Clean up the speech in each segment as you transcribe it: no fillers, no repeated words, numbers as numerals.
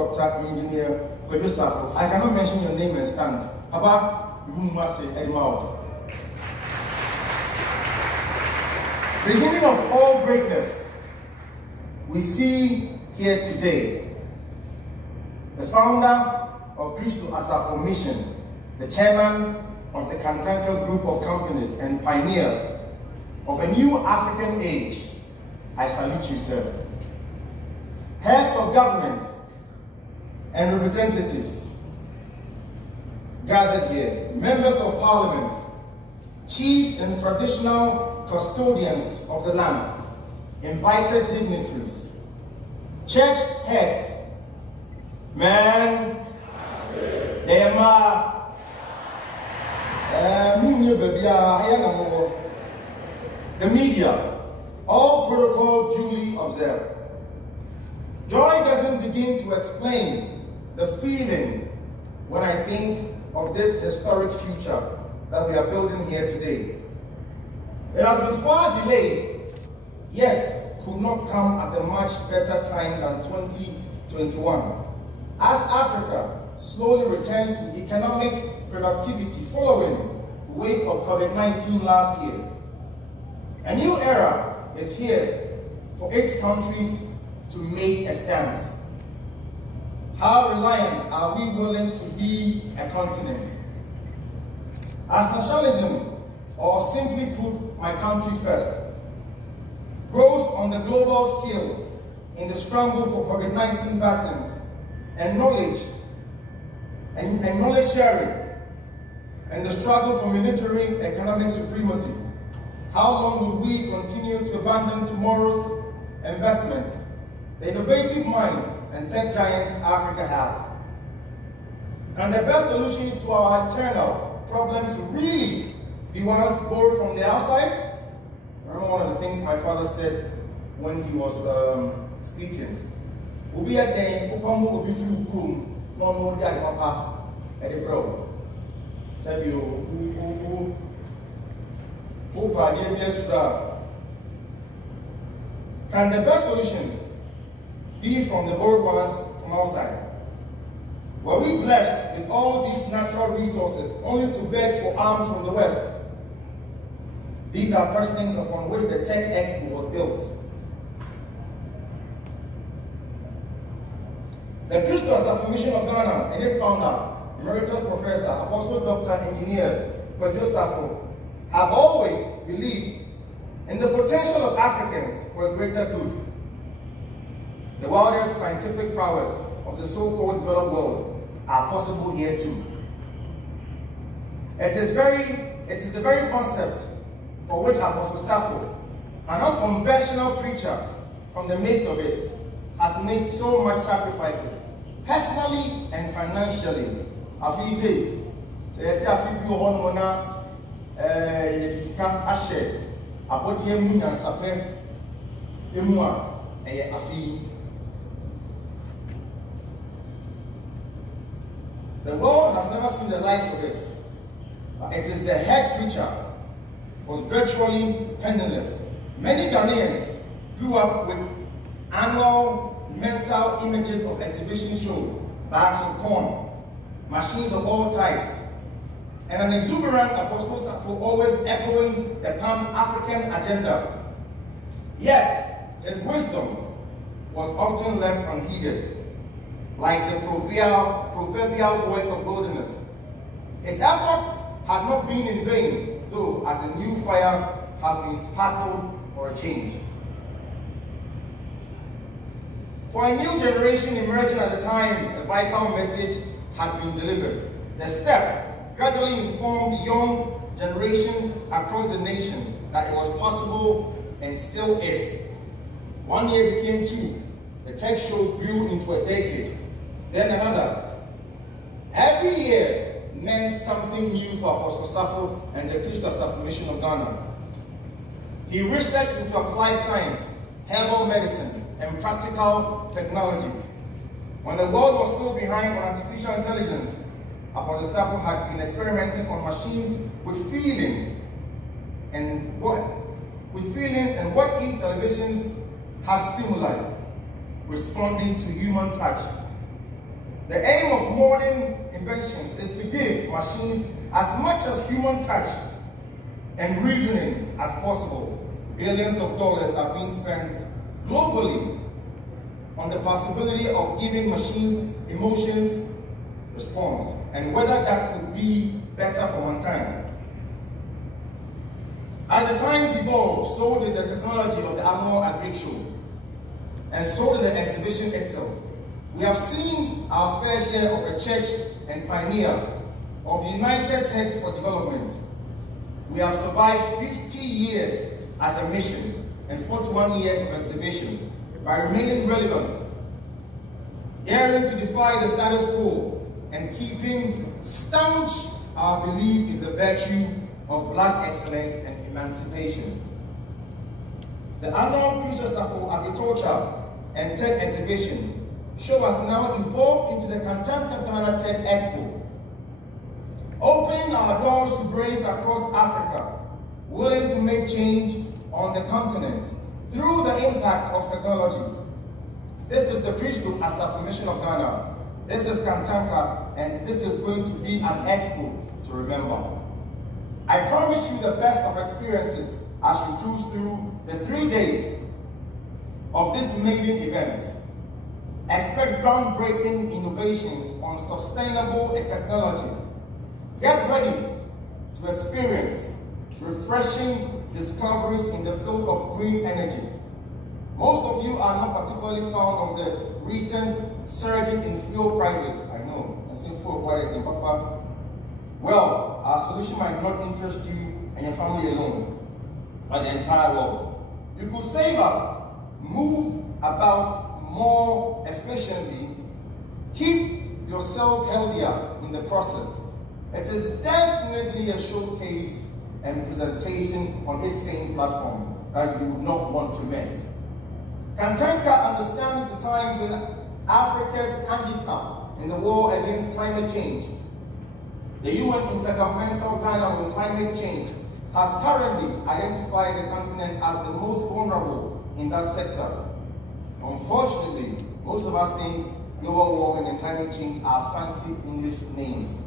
Dr. Engineer Producer. I cannot mention your name and stand. About Rumase Edmao. Beginning of all greatness, we see here today the founder of Christo as our formation, the chairman of the Kantanka Group of Companies and pioneer of a new African age. I salute you, sir. Heads of government and representatives gathered here, members of parliament, chiefs and traditional custodians of the land, invited dignitaries, church heads, man, the media, all protocol duly observed. Joy doesn't begin to explain the feeling when I think of this historic future that we are building here today. It has been far delayed, yet could not come at a much better time than 2021. As Africa slowly returns to economic productivity following the wave of COVID-19 last year. A new era is here for 8 countries to make a stance. How reliant are we willing to be a continent? As nationalism, or simply put, my country first, grows on the global scale in the scramble for COVID-19 vaccines and knowledge sharing and the struggle for military economic supremacy, how long will we continue to abandon tomorrow's investments, the innovative minds and tech giants Africa has? And the best solutions to our internal problems really be ones borrowed from the outside? I remember one of the things my father said when he was speaking. Ubi a day, Upamu will be through Kum, no more than Papa at the bro. Said you, can the best solutions be from the borrowed ones from outside? Were we blessed with all these natural resources only to beg for arms from the West? These are persons upon which the Tech Expo was built. The Christo as a formation of Ghana and its founder, Emeritus Professor, Apostle Dr. Engineer Producer, have always believed in the potential of Africans for a greater good. The wildest scientific prowess of the so-called developed world are possible here too. It is the very concept for which Apostle Sappho, an unconventional preacher from the midst of it, has made so much sacrifices, personally and financially. Afize, say afi bi ho na yebisika ahye abodie mu nyansape emu a eye afi. The world has never seen the likes of it, but it is the head preacher was virtually penniless. Many Ghanaians grew up with annual mental images of exhibition show, bags of corn, machines of all types, and an exuberant Apostle Sappho always echoing the Pan-African agenda. Yet, his wisdom was often left unheeded, like the proverbial voice of wilderness. His efforts had not been in vain, though, as a new fire has been sparkled for a change. For a new generation emerging at the time, a vital message had been delivered. The step gradually informed young generation across the nation that it was possible and still is. 1 year became 2. The tech show grew into a decade, then another. Every year meant something new for Apostle Sappho and the Christo Formation of Ghana. He researched into applied science, herbal medicine, and practical technology. When the world was still behind on artificial intelligence, Apostle Sappho had been experimenting on machines with feelings and what if televisions have stimuli responding to human touch. The aim of modern inventions is to give machines as much as human touch and reasoning as possible. Billions of dollars are being spent globally on the possibility of giving machines emotions response and whether that could be better for mankind. As the times evolved, so did the technology of the annual Agri Show, and so did the exhibition itself. We have seen our fair share of a church and pioneer of United Tech for Development. We have survived 50 years as a mission and 41 years of exhibition by remaining relevant, daring to defy the status quo, and keeping staunch our belief in the virtue of black excellence and emancipation. The annual Crucial for Agriculture and Tech Exhibition show has now evolved into the Kantanka Tech Expo, opening our doors to brains across Africa, willing to make change on the continent through the impact of technology. This is the priesthood as affirmation of Ghana. This is Kantanka, and this is going to be an expo to remember. I promise you the best of experiences as you cruise through the 3 days of this maiden event. Expect groundbreaking innovations on sustainable technology. Get ready to experience refreshing discoveries in the field of green energy. Most of you are not particularly fond of the recent surges in fuel prices. I know, I see fuel prices in Papa. Well, our solution might not interest you and your family alone, but the entire world. You could save up, move about more efficiently, keep yourself healthier in the process. It is definitely a showcase and presentation on its same platform that you would not want to miss. Kantanka understands the times in Africa's handicap in the war against climate change. The UN Intergovernmental Panel on Climate Change has currently identified the continent as the most vulnerable in that sector. Unfortunately, most of us think global warming and climate change are fancy English names.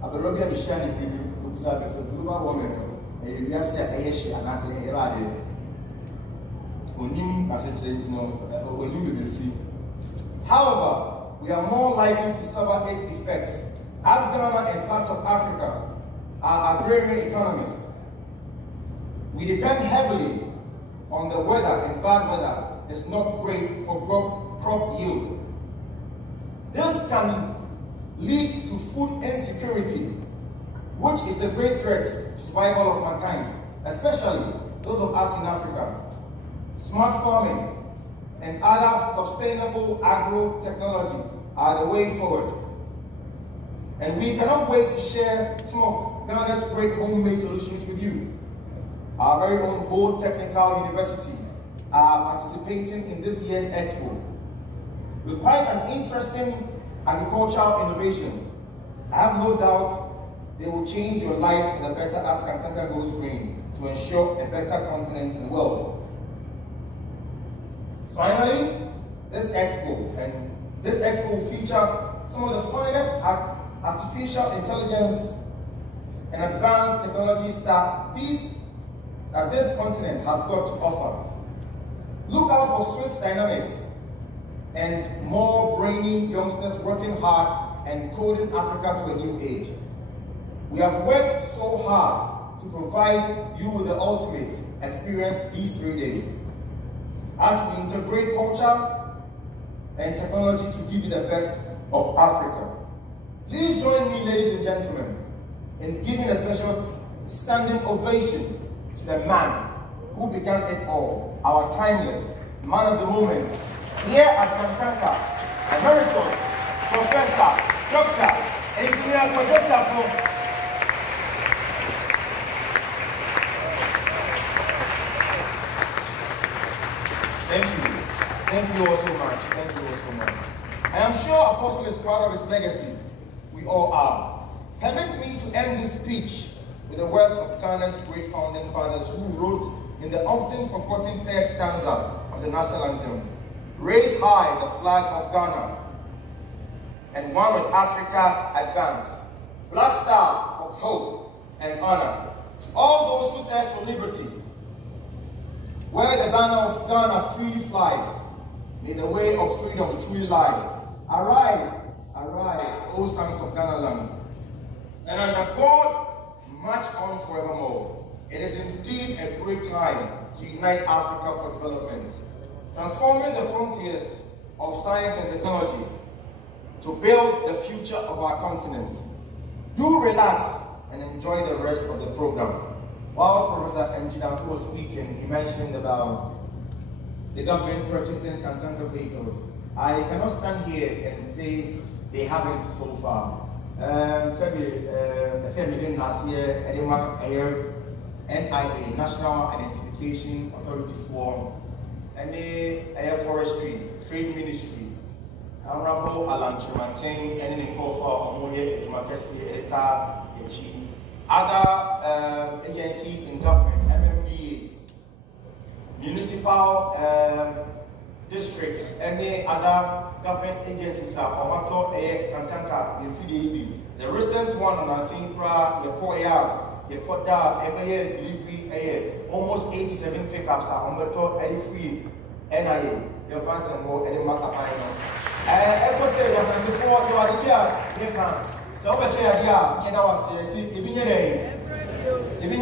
Global warming, however, we are more likely to suffer its effects, as Ghana and parts of Africa are agrarian economies. We depend heavily on the weather, and bad weather is not great for crop yield. This can lead to food insecurity, which is a great threat to survival of mankind, especially those of us in Africa. Smart farming and other sustainable agro-technology are the way forward. And we cannot wait to share some of Ghana's great homemade solutions with you. Our very own Old Technical University are participating in this year's expo with quite an interesting agricultural innovation. I have no doubt they will change your life for the better as Kantanka goes green to ensure a better continent in the world. Finally, this expo will feature some of the finest artificial intelligence and advanced technologies that this continent has got to offer. Look out for swift dynamics and more brainy youngsters working hard and coding Africa to a new age. We have worked so hard to provide you with the ultimate experience these 3 days, as we integrate culture and technology to give you the best of Africa. Please join me, ladies and gentlemen, in giving a special standing ovation to the man who began it all, our timeless man of the moment, here at Kantanka, Emeritus Professor, Dr. Engineer Professor. Thank you all so much. Thank you all so much. I am sure Apostle is proud of his legacy. We all are. Permit me to end this speech with the words of Ghana's great founding fathers who wrote in the often forgotten third stanza of the national anthem, "Raise high the flag of Ghana, and one with Africa Advance. Black Star of Hope and Honor. To all those who thirst for liberty, where the banner of Ghana freely flies, may the way of freedom truly lie. Arise, arise, O sons of Ghana land, and under God march on forevermore. It is indeed a great time to unite Africa for development, transforming the frontiers of science and technology to build the future of our continent. Do relax and enjoy the rest of the program. Whilst Professor M. G. Danso was speaking, he mentioned about the government purchasing Kantanka vehicles. I cannot stand here and say they haven't so far. Last year, NIA, National Identification Authority Form, and the Air Forestry, Trade Ministry, Honorable Alan Chimantain, and then other agencies in government, MMDAs, municipal districts, and the other government agencies are Kantanka in FDAB. The recent one on Asinkra, Yakoya, Yakoda, delivery, almost 87 pickups are on the top, free NIA, the advance and more, and the Makapino. Echo say, you are 24, you are the year, so over here, yeah, was if you